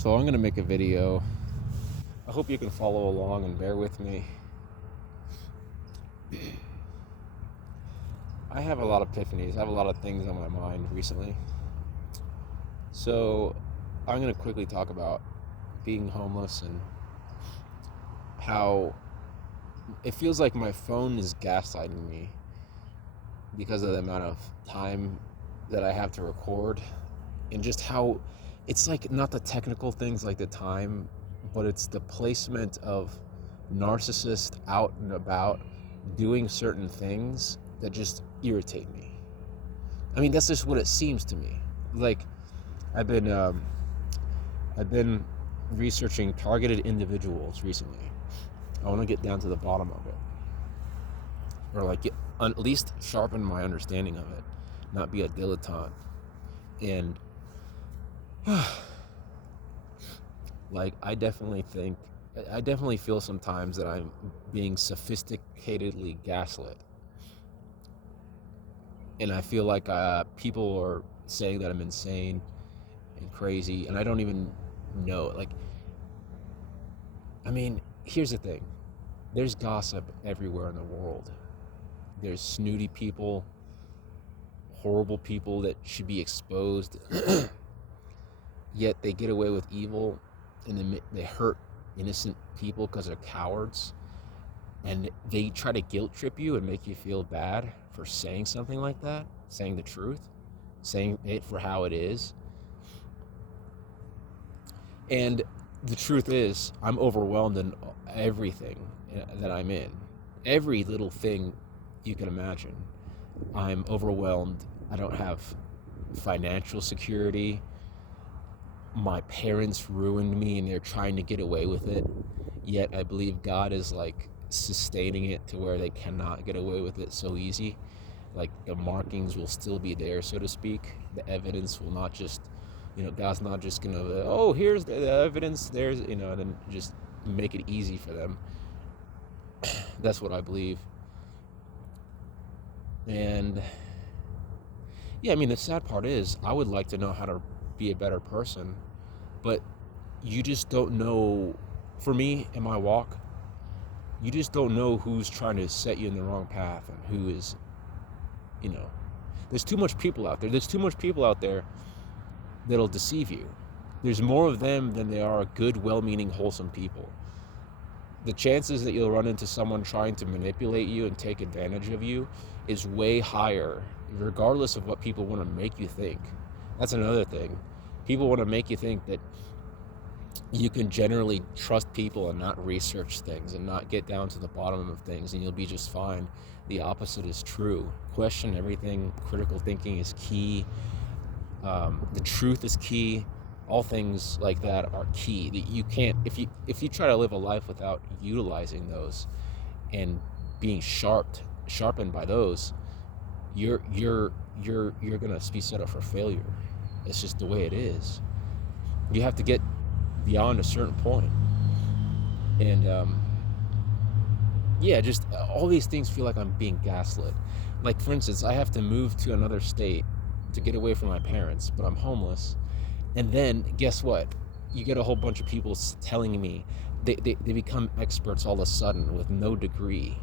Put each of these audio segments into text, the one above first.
So I'm going to make a video. I hope you can follow along and bear with me. I have a lot of epiphanies. I have a lot of things on my mind recently. So I'm going to quickly talk about being homeless and how it feels like my phone is gaslighting me because of the amount of time that I have to record, and just how it's like not the technical things like the time, but it's the placement of narcissists out and about doing certain things that just irritate me. I mean, that's just what it seems to me. Like I've been I've been researching targeted individuals recently. I want to get down to the bottom of it, or like at least sharpen my understanding of it, not be a dilettante. And like I definitely feel sometimes that I'm being sophisticatedly gaslit, and I feel like people are saying that I'm insane and crazy, and I don't even know. Like, I mean, here's the thing: there's gossip everywhere in the world. There's snooty people, horrible people that should be exposed, yet they get away with evil, and they hurt innocent people because they're cowards, and they try to guilt trip you and make you feel bad for saying something like that, saying the truth, saying it for how it is. And the truth is, I'm overwhelmed in everything that I'm in. Every little thing you can imagine. I'm overwhelmed. I don't have financial security. My parents ruined me and they're trying to get away with it. Yet I believe God is like sustaining it to where they cannot get away with it so easy. Like the markings will still be there, so to speak. The evidence will not just, God's not just gonna, oh, here's the evidence, there's, and then just make it easy for them. That's what I believe. And yeah, I mean, the sad part is I would like to know how to be a better person, but you just don't know. For me, in my walk, you just don't know who's trying to set you in the wrong path and who is, there's too much people out there. There's too much people out there that'll deceive you. There's more of them than there are good, well-meaning, wholesome people. The chances that you'll run into someone trying to manipulate you and take advantage of you is way higher, regardless of what people want to make you think. That's another thing. People want to make you think that you can generally trust people and not research things and not get down to the bottom of things, and you'll be just fine. The opposite is true. Question everything. Critical thinking is key. The truth is key. All things like that are key. That you can't, if you try to live a life without utilizing those and being sharpened by those, you're gonna be set up for failure. It's just the way it is. You have to get beyond a certain point. And yeah, just all these things feel like I'm being gaslit. Like, for instance, I have to move to another state to get away from my parents, but I'm homeless. And then guess what? You get a whole bunch of people telling me they become experts all of a sudden with no degree.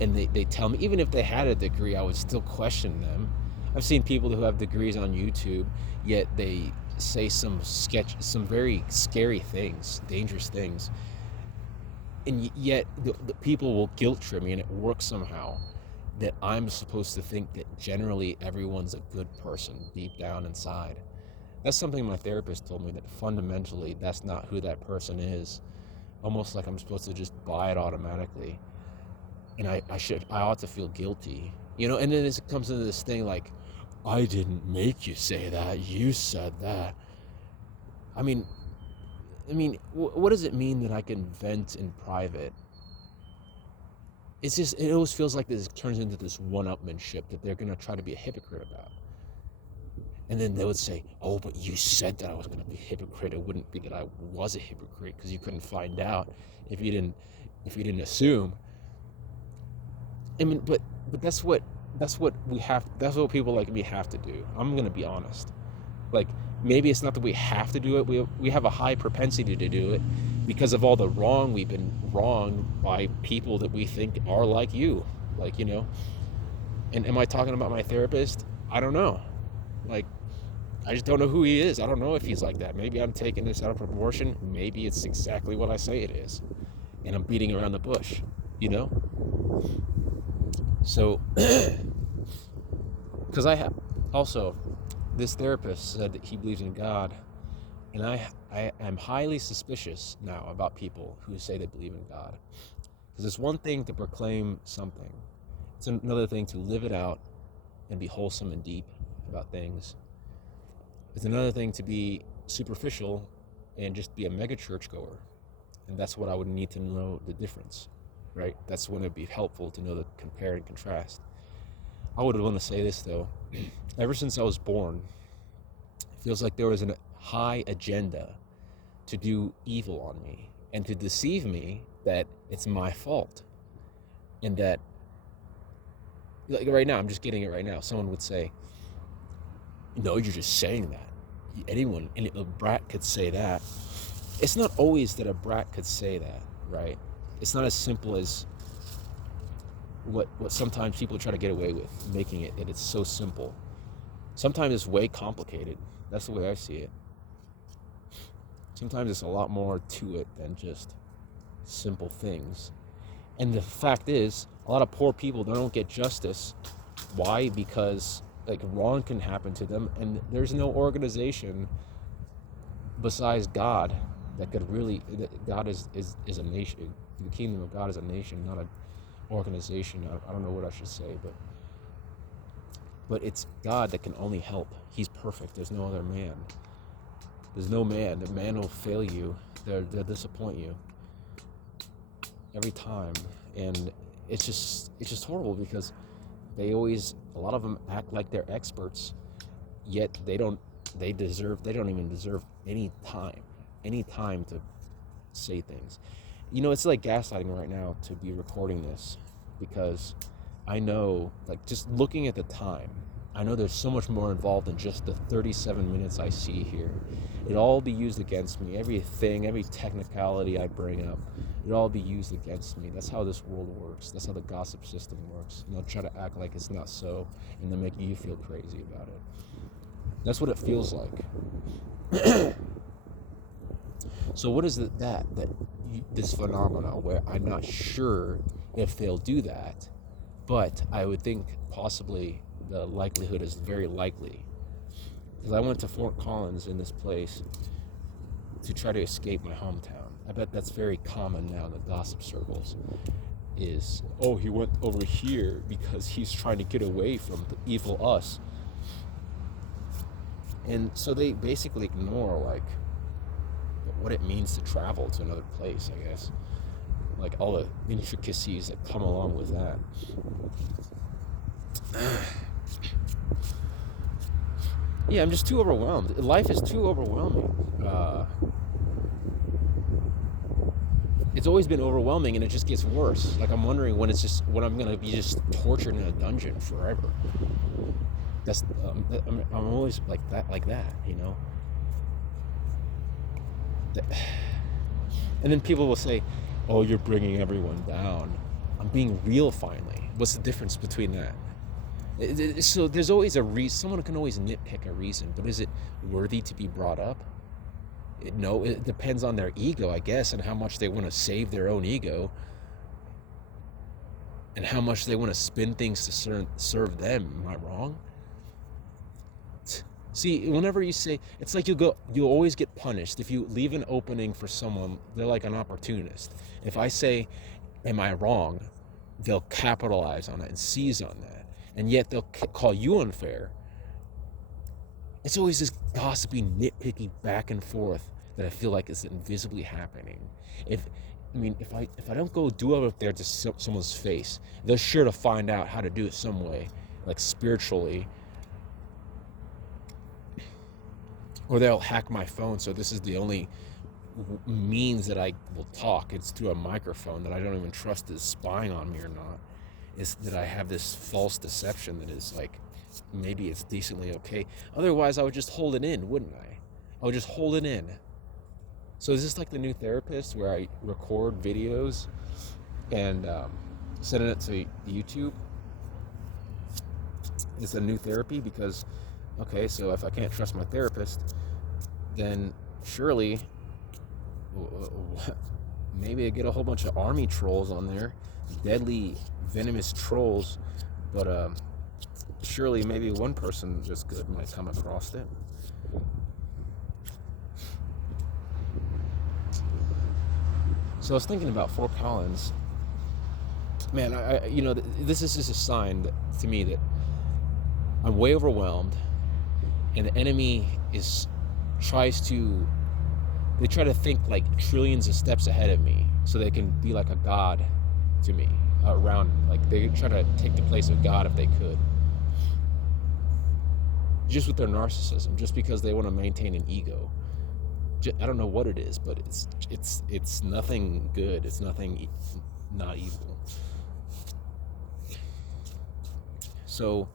And they tell me, even if they had a degree, I would still question them. I've seen people who have degrees on YouTube, yet they say some very scary things, dangerous things. And yet the people will guilt trip me, and it works somehow, that I'm supposed to think that generally everyone's a good person deep down inside. That's something my therapist told me, that fundamentally that's not who that person is. Almost like I'm supposed to just buy it automatically. And I ought to feel guilty. And then it comes into this thing like, I didn't make you say that, you said that. I mean, what does it mean that I can vent in private? It always feels like this turns into this one-upmanship that they're going to try to be a hypocrite about. And then they would say, oh, but you said that I was going to be a hypocrite. It wouldn't be that I was a hypocrite because you couldn't find out if you didn't assume. I mean, but that's what people like me have to do. I'm going to be honest. Like, Maybe it's not that we have to do it. We have a high propensity to do it because of all the wrong we've been wronged by people that we think are like you. Like, and am I talking about my therapist? I don't know. Like, I just don't know who he is. I don't know if he's like that. Maybe I'm taking this out of proportion. Maybe it's exactly what I say it is. And I'm beating around the bush, you know? So, because I have also, this therapist said that he believes in God, and I am highly suspicious now about people who say they believe in God. Because it's one thing to proclaim something, it's another thing to live it out and be wholesome and deep about things. It's another thing to be superficial and just be a mega churchgoer. And that's what I would need to know the difference, right? That's when it'd be helpful to know the compare and contrast. I would want to say this though. Ever since I was born, it feels like there was a high agenda to do evil on me and to deceive me that it's my fault. And that, like right now, I'm just getting it right now. Someone would say, no, you're just saying that. Anyone, a brat could say that. It's not always that a brat could say that, right? It's not as simple as what sometimes people try to get away with, making it that it's so simple. Sometimes it's way complicated. That's the way I see it. Sometimes there's a lot more to it than just simple things. And the fact is, a lot of poor people, they don't get justice. Why? Because like wrong can happen to them, and there's no organization besides God that could really. God is a nation. The kingdom of God is a nation, not an organization. I don't know what I should say, but it's God that can only help. He's perfect. There's no other man. There's no man. The man will fail you. They'll disappoint you every time, and it's just horrible because they a lot of them act like they're experts, yet they don't even deserve any time to say things. It's like gaslighting right now to be recording this, because I know, like, just looking at the time, I know there's so much more involved than just the 37 minutes I see here. It'll all be used against me. Everything, every technicality I bring up, it'll all be used against me. That's how this world works. That's how the gossip system works. And they'll try to act like it's not so, and they'll make you feel crazy about it. That's what it feels like. So what is this phenomena where I'm not sure if they'll do that, but I would think possibly the likelihood is very likely. Because I went to Fort Collins in this place to try to escape my hometown. I bet that's very common now in the gossip circles. Is, oh, he went over here because he's trying to get away from the evil us. And so they basically ignore, like, what it means to travel to another place, I guess. Like all the intricacies that come along with that. Yeah, I'm just too overwhelmed. Life is too overwhelming. It's always been overwhelming, and it just gets worse. Like, I'm wondering when I'm gonna be just tortured in a dungeon forever. That's I'm always like that, And then people will say, "Oh, you're bringing everyone down." I'm being real finally. What's the difference between that? So there's always a reason. Someone can always nitpick a reason, but is it worthy to be brought up? No, it depends on their ego, I guess, and how much they want to save their own ego, and how much they want to spin things to serve them. Am I wrong? See, whenever you say, it's like you'll always get punished if you leave an opening for someone. They're like an opportunist. If I say, "Am I wrong?" they'll capitalize on it and seize on that, and yet they'll call you unfair. It's always this gossipy, nitpicky back and forth that I feel like is invisibly happening. If I don't go do it up there to someone's face, they're sure to find out how to do it some way, like spiritually, or they'll hack my phone. So this is the only means that I will talk. It's through a microphone that I don't even trust is spying on me or not. Is that I have this false deception that is like maybe it's decently okay. Otherwise, I would just hold it in, wouldn't I? I would just hold it in. So is this like the new therapist where I record videos and send it to YouTube? It's a new therapy because, okay, so if I can't trust my therapist, then surely maybe I get a whole bunch of army trolls on there, deadly, venomous trolls, but surely maybe one person just good might come across it. So I was thinking about Fort Collins. Man, this is just a sign to me that I'm way overwhelmed, and the enemy they try to think like trillions of steps ahead of me so they can be like a god to me around. Like they try to take the place of God if they could. Just with their narcissism, just because they want to maintain an ego. I don't know what it is, but it's nothing good. It's nothing not evil. So,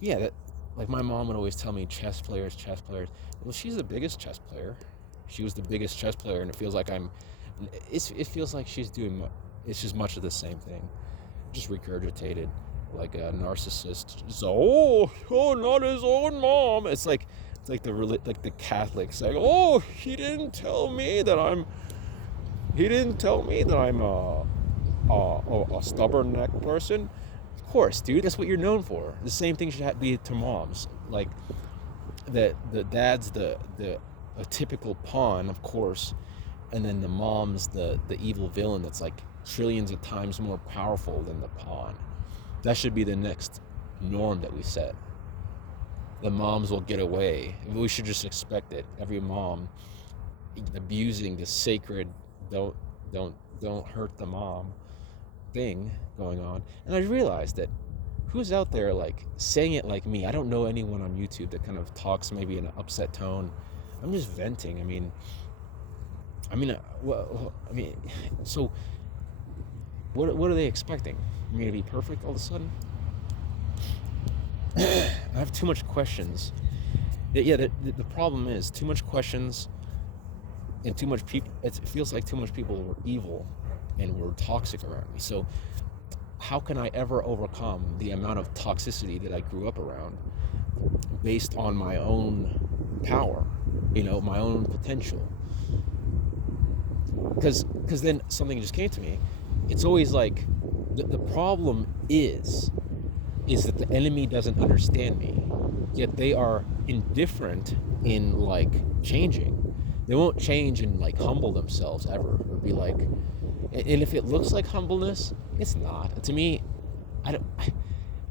yeah, like my mom would always tell me chess players. Well, she's the biggest chess player. She was the biggest chess player, and it feels like it feels like she's doing, it's just much of the same thing, just regurgitated, like a narcissist. So, not his own mom. It's like the Catholics, like, oh, he didn't tell me that I'm a stubborn neck person. Of course, dude, that's what you're known for. The same thing should be to moms. Like the dad's a typical pawn, of course, and then the mom's the evil villain that's like trillions of times more powerful than the pawn. That should be the next norm that we set. The moms will get away. We should just expect it. Every mom abusing the sacred don't hurt the mom thing going on. And I realized that who's out there like saying it like me? I don't know anyone on YouTube that kind of talks maybe in an upset tone. I'm just venting. So what are they expecting? Me to be perfect all of a sudden? I have too much questions. Yeah, the problem is too much questions and too much people. It feels like too much people were evil and were toxic around me. So how can I ever overcome the amount of toxicity that I grew up around based on my own power, my own potential? Because then something just came to me. It's always like the problem is that the enemy doesn't understand me, yet they are indifferent in like changing. They won't change and like humble themselves ever, or be like, and if it looks like humbleness, it's not. To me,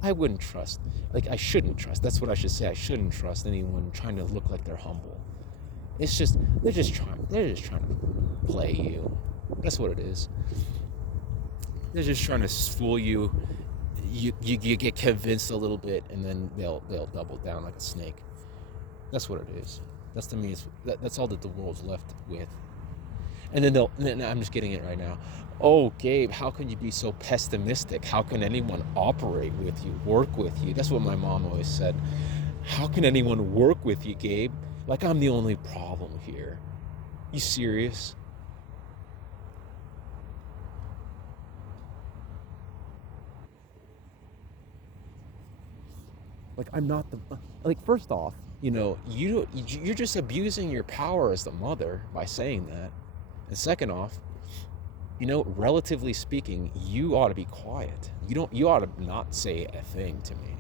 I wouldn't trust, like I shouldn't trust, that's what I should say. I shouldn't trust anyone trying to look like they're humble. It's just, they're just trying to play you. That's what it is. They're just trying to fool you. You get convinced a little bit, and then they'll double down like a snake. That's what it is. That's, to me, that's all that the world's left with. And then I'm just getting it right now. Oh, Gabe, how can you be so pessimistic? How can anyone operate with you, work with you? That's what my mom always said. How can anyone work with you, Gabe? Like I'm the only problem here. You serious? Like I'm not like, first off, you're just abusing your power as the mother by saying that. And second off, relatively speaking, you ought to be quiet. You ought to not say a thing to me.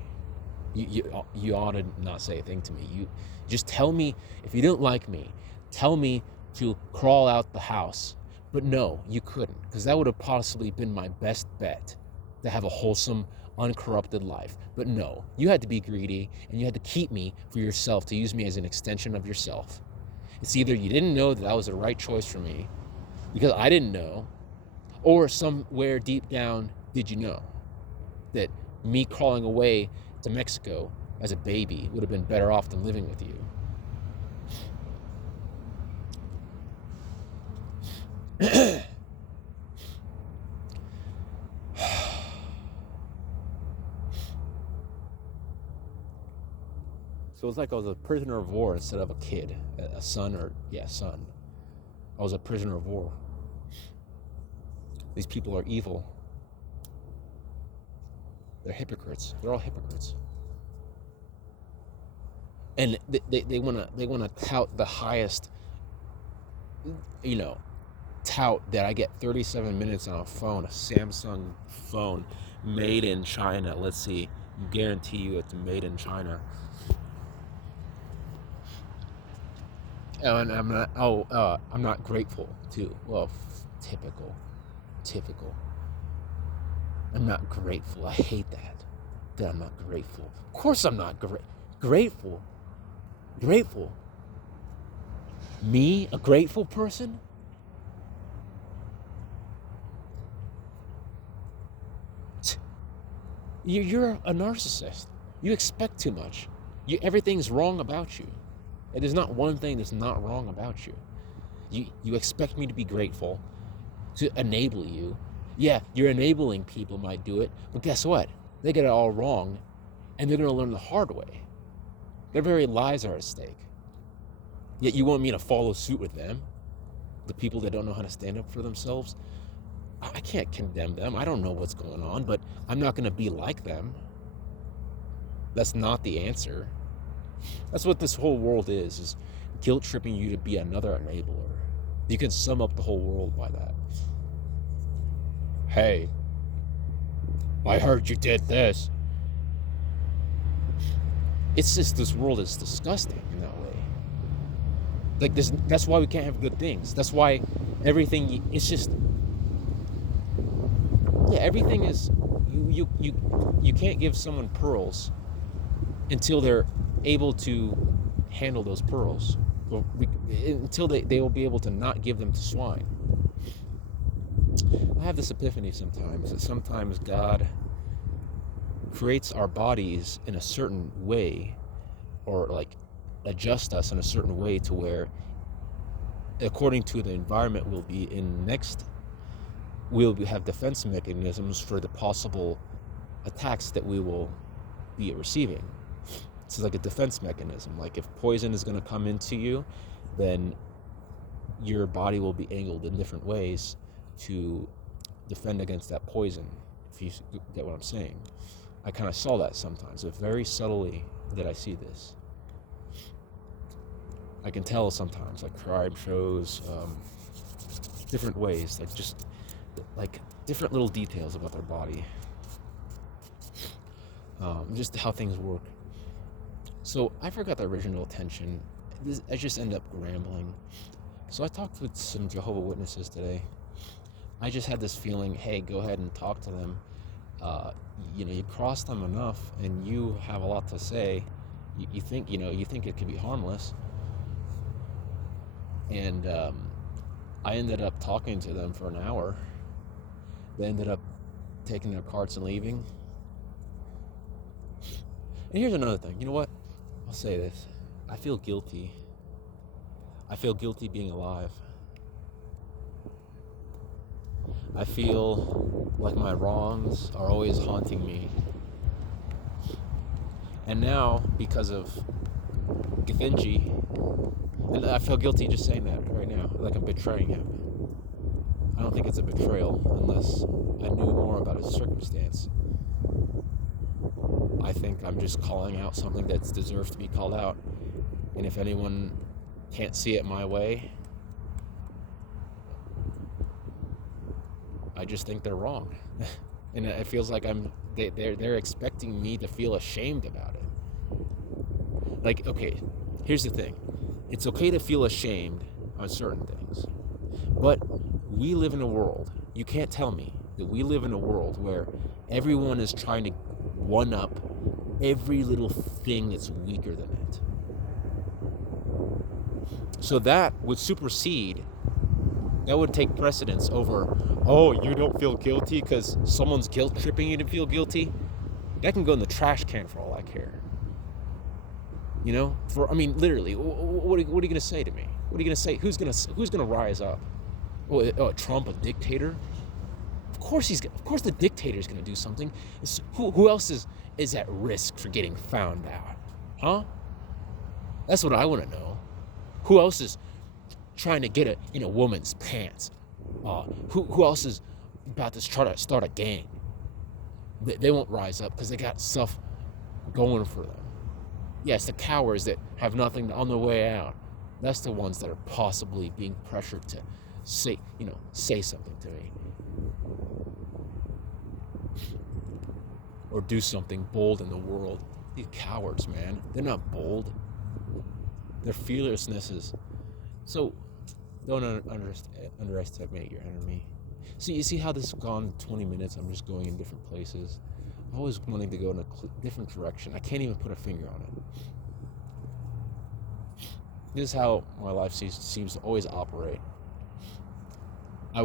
You ought to not say a thing to me. You just tell me, if you don't like me, tell me to crawl out the house. But no, you couldn't, because that would have possibly been my best bet to have a wholesome, uncorrupted life. But no, you had to be greedy, and you had to keep me for yourself, to use me as an extension of yourself. It's either you didn't know that was the right choice for me, because I didn't know, or somewhere deep down did you know that me crawling away to Mexico as a baby would have been better off than living with you. So it's like I was a prisoner of war instead of a kid, a son, or yeah, son. I was a prisoner of war. These people are evil. They're hypocrites. They're all hypocrites. And they wanna tout the highest, tout that I get 37 minutes on a phone, a Samsung phone, made in China. Let's see, guarantee you it's made in China. And I'm not. I'm not grateful too. Well, typical. I'm not grateful. I hate that I'm not grateful. Of course I'm not grateful. Grateful. Me, a grateful person? You're a narcissist. You expect too much. Everything's wrong about you. And there's not one thing that's not wrong about you. You expect me to be grateful, to enable you. Yeah, you're enabling people might do it, but guess what? They get it all wrong, and they're going to learn the hard way. Their very lives are at stake. Yet you want me to follow suit with them, the people that don't know how to stand up for themselves? I can't condemn them. I don't know what's going on, but I'm not going to be like them. That's not the answer. That's what this whole world is guilt tripping you to be another enabler. You can sum up the whole world by that. Hey, I heard you did this. It's just, this world is disgusting in that way. Like this, that's why we can't have good things. That's why everything, it's just, yeah, everything is, you can't give someone pearls until they're able to handle those pearls. Until they will be able to not give them to swine. I have this epiphany sometimes, that sometimes God creates our bodies in a certain way, or like adjust us in a certain way to where, according to the environment we'll be in next, we'll have defense mechanisms for the possible attacks that we will be receiving. It's like a defense mechanism. Like if poison is going to come into you, then your body will be angled in different ways to defend against that poison, if you get what I'm saying. I kind of saw that sometimes, but very subtly that I see this. I can tell sometimes, like crime shows, different ways, like just like different little details about their body, just how things work. So I forgot the original intention. I just end up rambling. So I talked with some Jehovah's Witnesses today. I just had this feeling, hey, go ahead and talk to them. You cross them enough and you have a lot to say. You think it could be harmless. And I ended up talking to them for an hour. They ended up taking their carts and leaving. And here's another thing. You know what? I'll say this. I feel guilty. I feel guilty being alive. I feel like my wrongs are always haunting me. And now, because of Githinji, and I feel guilty just saying that right now, like I'm betraying him. I don't think it's a betrayal unless I knew more about his circumstance. I think I'm just calling out something that deserves to be called out. And if anyone can't see it my way, I just think they're wrong. And it feels like they're expecting me to feel ashamed about it. Like, okay, here's the thing. It's okay to feel ashamed on certain things. But we live in a world, you can't tell me that we live in a world where everyone is trying to one up every little thing that's weaker than it. So that would supersede, that would take precedence over, oh, you don't feel guilty because someone's guilt tripping you to feel guilty? That can go in the trash can for all I care. Literally, what are you going to say to me? What are you going to say? Who's going to rise up? Oh, Trump, a dictator? Of course the dictator's going to do something. Who else is at risk for getting found out? Huh? That's what I want to know. Who else is trying to get in a woman's pants? Who else is about to try to start a gang? They won't rise up because they got stuff going for them. Yes, the cowards that have nothing on their way out. That's the ones that are possibly being pressured to say something to me. Or do something bold in the world. These cowards, man, they're not bold. Their fearlessness is... So, don't underestimate your enemy. So you see how this has gone 20 minutes? I'm just going in different places. Always wanting to go in a different direction. I can't even put a finger on it. This is how my life seems to always operate. I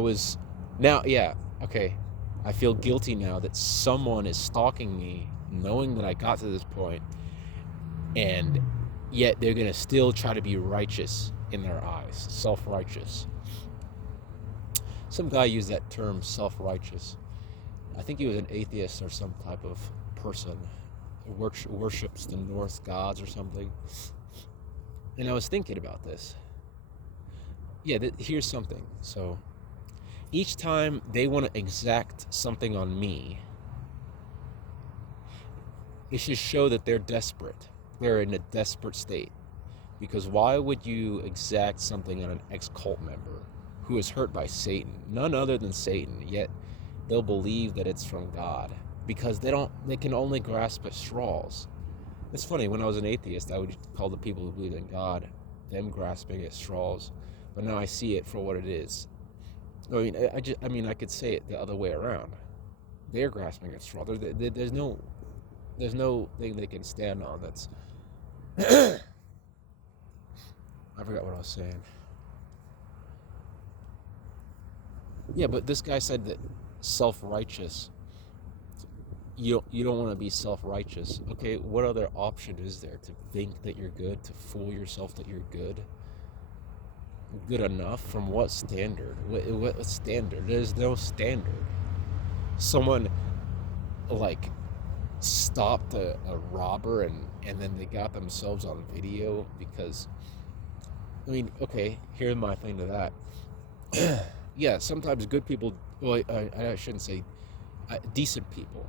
feel guilty now that someone is stalking me, knowing that I got to this point, and yet they're going to still try to be righteous in their eyes, self-righteous. Some guy used that term, self-righteous. I think he was an atheist or some type of person who worships the Norse gods or something. And I was thinking about this. Here's something. So, each time they want to exact something on me, it should show that they're desperate. They're in a desperate state. Because why would you exact something on an ex-cult member who is hurt by Satan? None other than Satan, yet they'll believe that it's from God. Because they can only grasp at straws. It's funny, when I was an atheist, I would call the people who believe in God them grasping at straws. But now I see it for what it is. I could say it the other way around. They're grasping at straws. There's no thing they can stand on that's... I forgot what I was saying. Yeah, but this guy said that self-righteous. You don't want to be self-righteous. Okay, what other option is there? To think that you're good? To fool yourself that you're good? Good enough? From what standard? What standard? There's no standard. Someone stopped a robber and then they got themselves on video because... here's my thing to that. Yeah, sometimes good people... Well, I shouldn't say... decent people.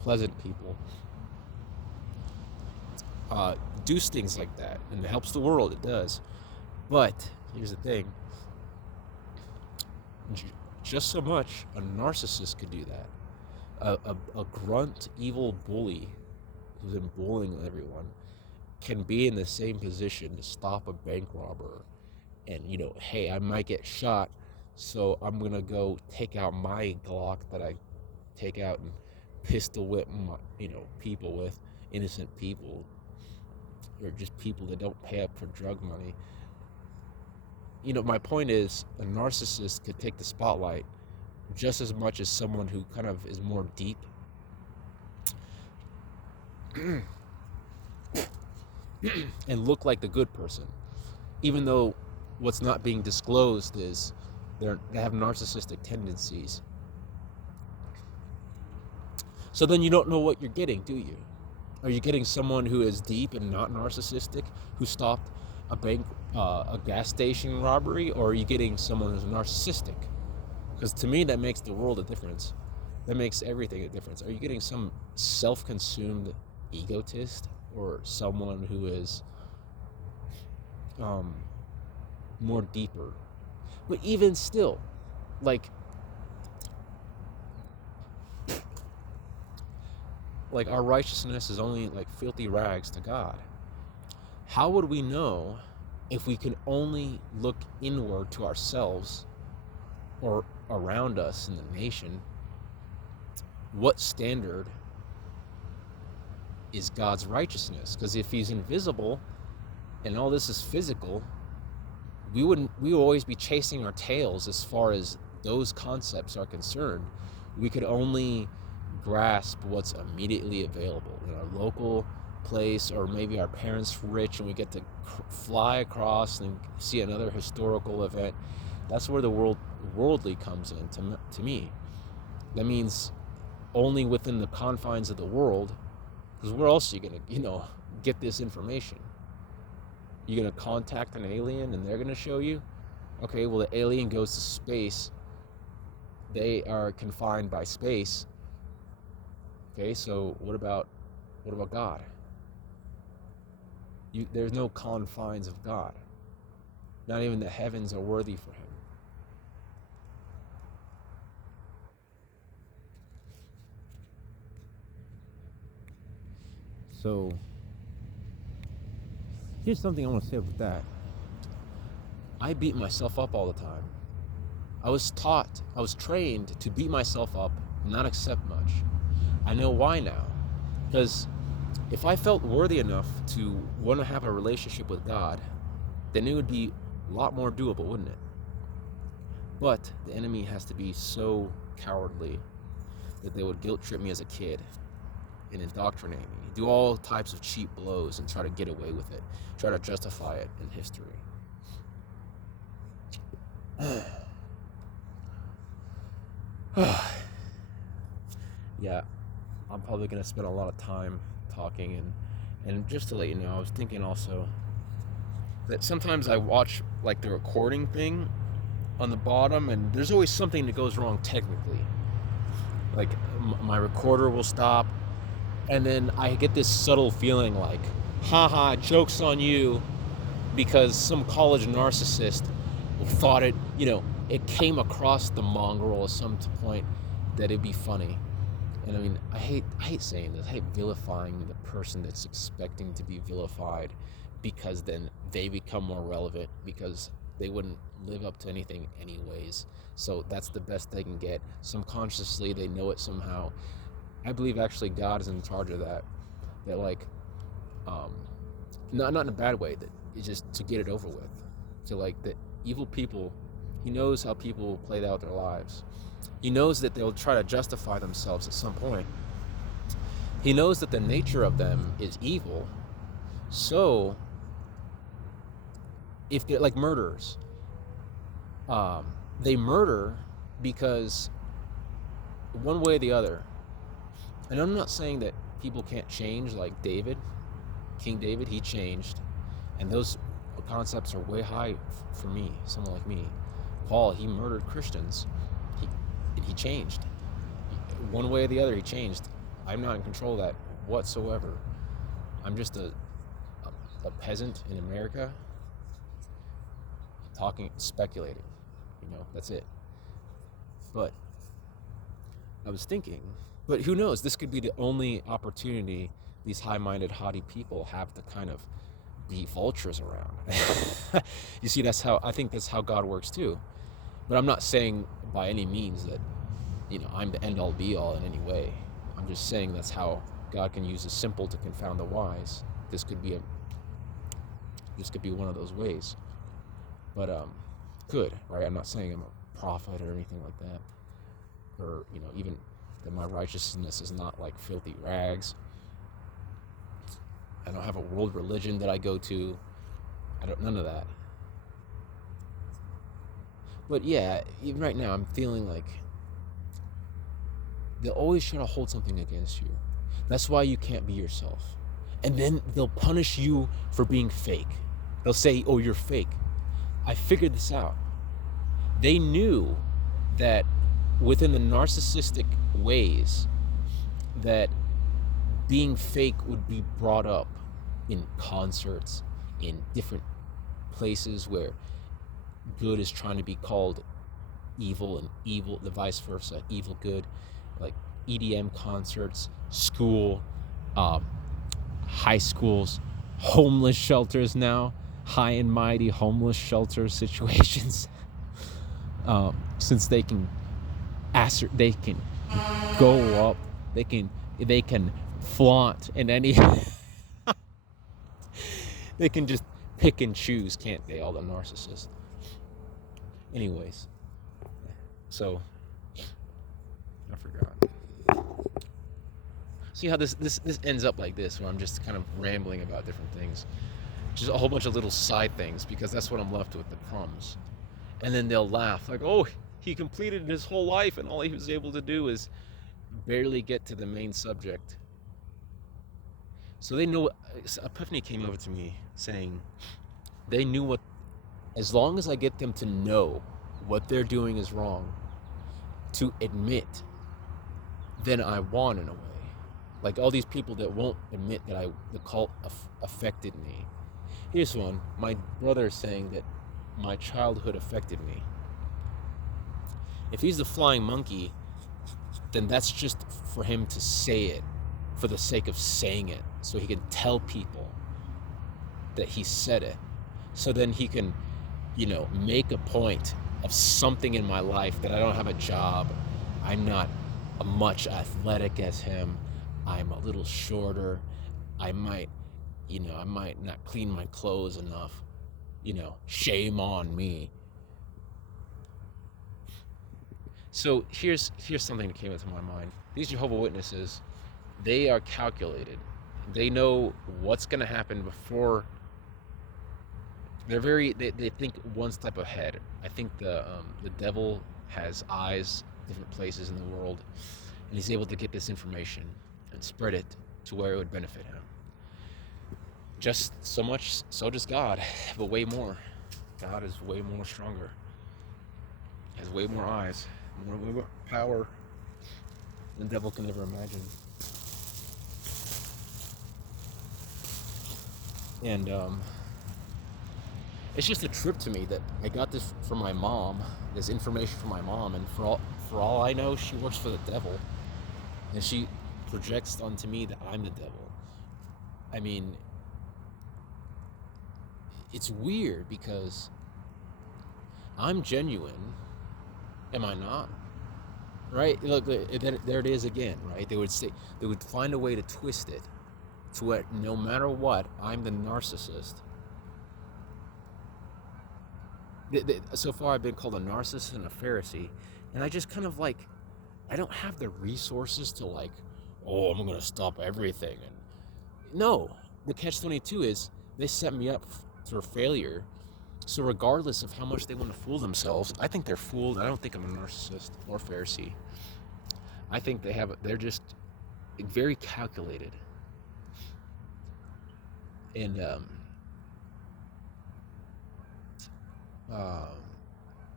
Pleasant people do things like that, and it helps the world. It does. But here's the thing: just so much a narcissist could do that. A grunt, evil bully who's been bullying everyone can be in the same position to stop a bank robber, and hey, I might get shot, so I'm gonna go take out my Glock that I take out and pistol whip people with, innocent people, or just people that don't pay up for drug money. My point is, a narcissist could take the spotlight just as much as someone who kind of is more deep. And look like the good person, even though what's not being disclosed is they have narcissistic tendencies. So then you don't know what you're getting, do you? Are you getting someone who is deep and not narcissistic, who stopped a gas station robbery, or are you getting someone who's narcissistic? Because to me, that makes the world a difference. That makes everything a difference. Are you getting some self-consumed egotist, or someone who is more deeper? But even still, our righteousness is only like filthy rags to God. How would we know if we can only look inward to ourselves or around us in the nation? What standard is God's righteousness? Because if he's invisible and all this is physical, we would always be chasing our tails as far as those concepts are concerned. We could only grasp what's immediately available in our local place, or maybe our parents rich and we get to fly across and see another historical event. That's where the worldly comes in to me. That means only within the confines of the world, because where else are you going to get this information? You're going to contact an alien and they're going to show you? Okay, well, the alien goes to space. They are confined by space. Okay, so what about God? There's no confines of God. Not even the heavens are worthy for him. So, here's something I want to say about that. I beat myself up all the time. I was trained to beat myself up and not accept much. I know why now. Because if I felt worthy enough to want to have a relationship with God, then it would be a lot more doable, wouldn't it? But the enemy has to be so cowardly that they would guilt trip me as a kid and indoctrinate me, do all types of cheap blows and try to get away with it, try to justify it in history. Yeah, I'm probably going to spend a lot of time talking, and just to let you know, I was thinking also that sometimes I watch like the recording thing on the bottom, and there's always something that goes wrong technically. Like my recorder will stop, and then I get this subtle feeling like, haha, joke's on you, because some college narcissist thought it came across the mongrel at some point that it'd be funny. And I mean, I hate saying this. I hate vilifying the person that's expecting to be vilified, because then they become more relevant because they wouldn't live up to anything anyways. So that's the best they can get. Subconsciously, they know it somehow. I believe actually God is in charge of that. That like, not in a bad way. That it's just to get it over with. So like the evil people, he knows how people played out their lives. He knows that they'll try to justify themselves at some point. He knows that the nature of them is evil. So if they're like murderers, they murder because one way or the other. And I'm not saying that people can't change, like David, King David, he changed. And those concepts are way high for me, someone like me. Paul, he murdered Christians. He changed. One way or the other, he changed. I'm not in control of that whatsoever. I'm just a peasant in America speculating. That's it. But I was thinking, but who knows? This could be the only opportunity these high-minded, haughty people have to kind of be vultures around. You see, I think that's how God works too. But I'm not saying by any means that, I'm the end-all be-all in any way. I'm just saying that's how God can use the simple to confound the wise. This could be one of those ways. But good, right? I'm not saying I'm a prophet or anything like that, or even that my righteousness is not like filthy rags. I don't have a world religion that I go to. None of that. But yeah, even right now, I'm feeling like they'll always try to hold something against you. That's why you can't be yourself. And then they'll punish you for being fake. They'll say, oh, you're fake. I figured this out. They knew that within the narcissistic ways that being fake would be brought up in concerts, in different places where good is trying to be called evil, and evil, the vice versa, evil good, like EDM concerts, school, high schools, homeless shelters now, high and mighty homeless shelter situations. Since they can go up, they can flaunt in any they can just pick and choose, can't they, all the narcissists? Anyways, so I forgot. See how this ends up like this, where I'm just kind of rambling about different things, just a whole bunch of little side things, because that's what I'm left with, the crumbs. And then they'll laugh like, oh, he completed his whole life and all he was able to do is barely get to the main subject. So they know. Epiphany came over to me saying, They knew what, as long as I get them to know what they're doing is wrong, to admit, then I won in a way. Like all these people that won't admit that the cult affected me. Here's one. My brother is saying that my childhood affected me. If he's the flying monkey, then that's just for him to say it for the sake of saying it, so he can tell people that he said it. So then he can, make a point of something in my life, that I don't have a job, I'm not much athletic as him, I'm a little shorter, I might not clean my clothes enough, shame on me. So here's something that came into my mind. These Jehovah's Witnesses, they are calculated. They know what's going to happen before. They think one step ahead. I think the devil has eyes different places in the world, and he's able to get this information and spread it to where it would benefit him. Just so much, so does God, but way more. God is way more stronger, has way more eyes, more power than the devil can ever imagine. And it's just a trip to me that I got this from my mom, this information from my mom, and for all I know, she works for the devil, and she projects onto me that I'm the devil. I mean, it's weird because I'm genuine, am I not? Right? Look, there it is again, right? They would find a way to twist it to where no matter what, I'm the narcissist. So far I've been called a narcissist and a Pharisee, and I just kind of I don't have the resources to I'm going to stop everything. And no, the catch-22 is they set me up for failure. So regardless of how much they want to fool themselves, I think they're fooled. I don't think I'm a narcissist or Pharisee. I think they're just very calculated. And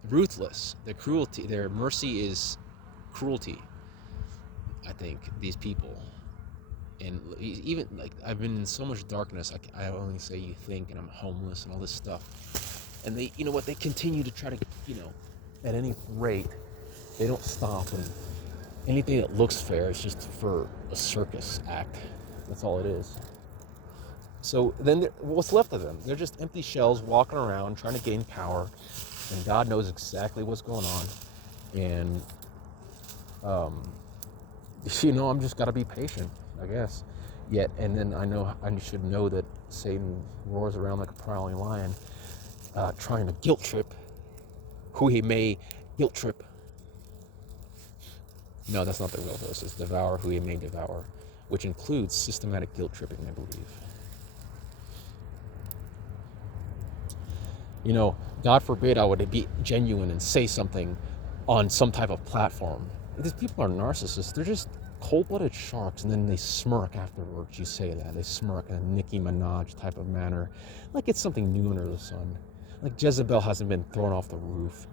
ruthless. Their mercy is cruelty. I think these people, and even I've been in so much darkness. I only say you think, and I'm homeless and all this stuff. And they, they continue to try to, at any rate, they don't stop. And anything that looks fair is just for a circus act. That's all it is. So then what's left of them? They're just empty shells walking around trying to gain power, and God knows exactly what's going on. And, I'm just got to be patient, I guess. And then I should know that Satan roars around like a prowling lion, trying to guilt trip who he may guilt trip. No, that's not the real verse. It's devour who he may devour, which includes systematic guilt tripping, I believe. God forbid I would be genuine and say something on some type of platform. These people are narcissists. They're just cold-blooded sharks, and then they smirk afterwards. You say that. They smirk in a Nicki Minaj type of manner, like it's something new under the sun. Like Jezebel hasn't been thrown off the roof.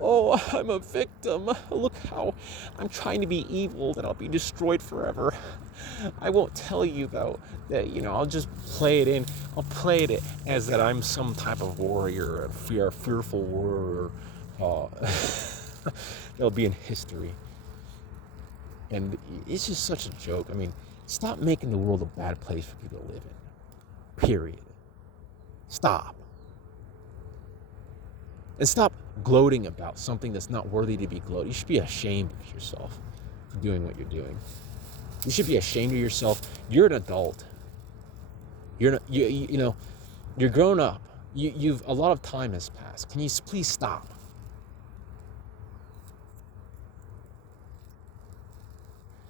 Oh, I'm a victim. Look how I'm trying to be evil, that I'll be destroyed forever. I won't tell you, though, that, I'll just play it in. I'll play it as that I'm some type of warrior, a fearful warrior. That'll be in history. And it's just such a joke. I mean, stop making the world a bad place for people to live in. Period. Stop. And stop gloating about something that's not worthy to be gloated. You should be ashamed of yourself for doing what you're doing. You should be ashamed of yourself. You're an adult. You're grown up. You've a lot of time has passed. Can you please stop?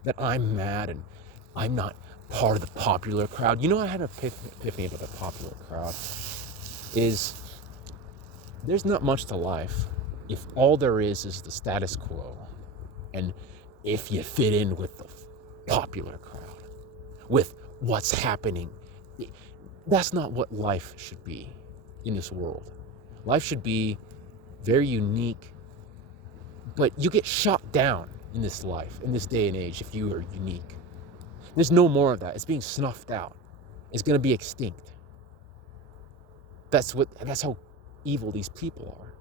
That I'm mad and I'm not part of the popular crowd. I had an epiphany about the popular crowd. There's not much to life if all there is the status quo, and if you fit in with the popular crowd, with what's happening. That's not what life should be in this world. Life should be very unique, but you get shot down in this life, in this day and age, if you are unique. There's no more of that. It's being snuffed out. It's going to be extinct. That's how evil these people are.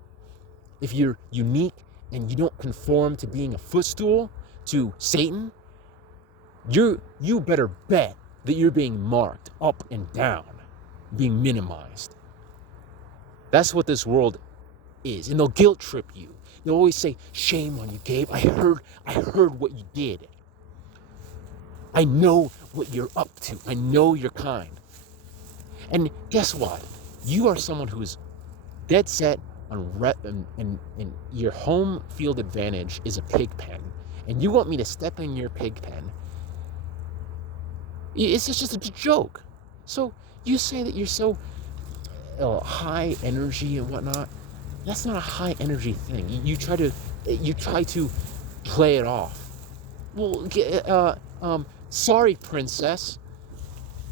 If you're unique and you don't conform to being a footstool to Satan, you better bet that you're being marked up and down, being minimized. That's what this world is. And they'll guilt trip you. They'll always say, shame on you, Gabe. I heard what you did. I know what you're up to. I know you're kind. And guess what? You are someone who is dead set on and your home field advantage is a pig pen. And you want me to step in your pig pen. It's just a joke. So you say that you're so high energy and whatnot. That's not a high energy thing. You try to play it off. Well, sorry, princess.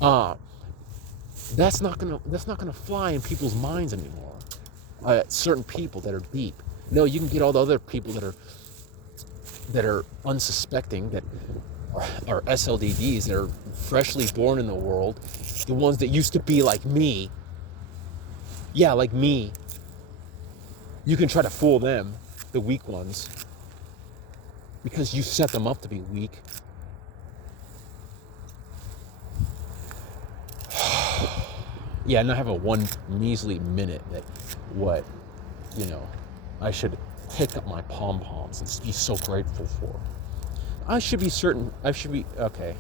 That's not gonna fly in people's minds anymore. Certain people that are deep. No, you can get all the other people that are unsuspecting, that are SLDDs, that are freshly born in the world, the ones that used to be like me. Yeah, like me. You can try to fool them, the weak ones, because you set them up to be weak. Yeah, and I have a one measly minute that I should pick up my pom-poms and be so grateful for. Okay.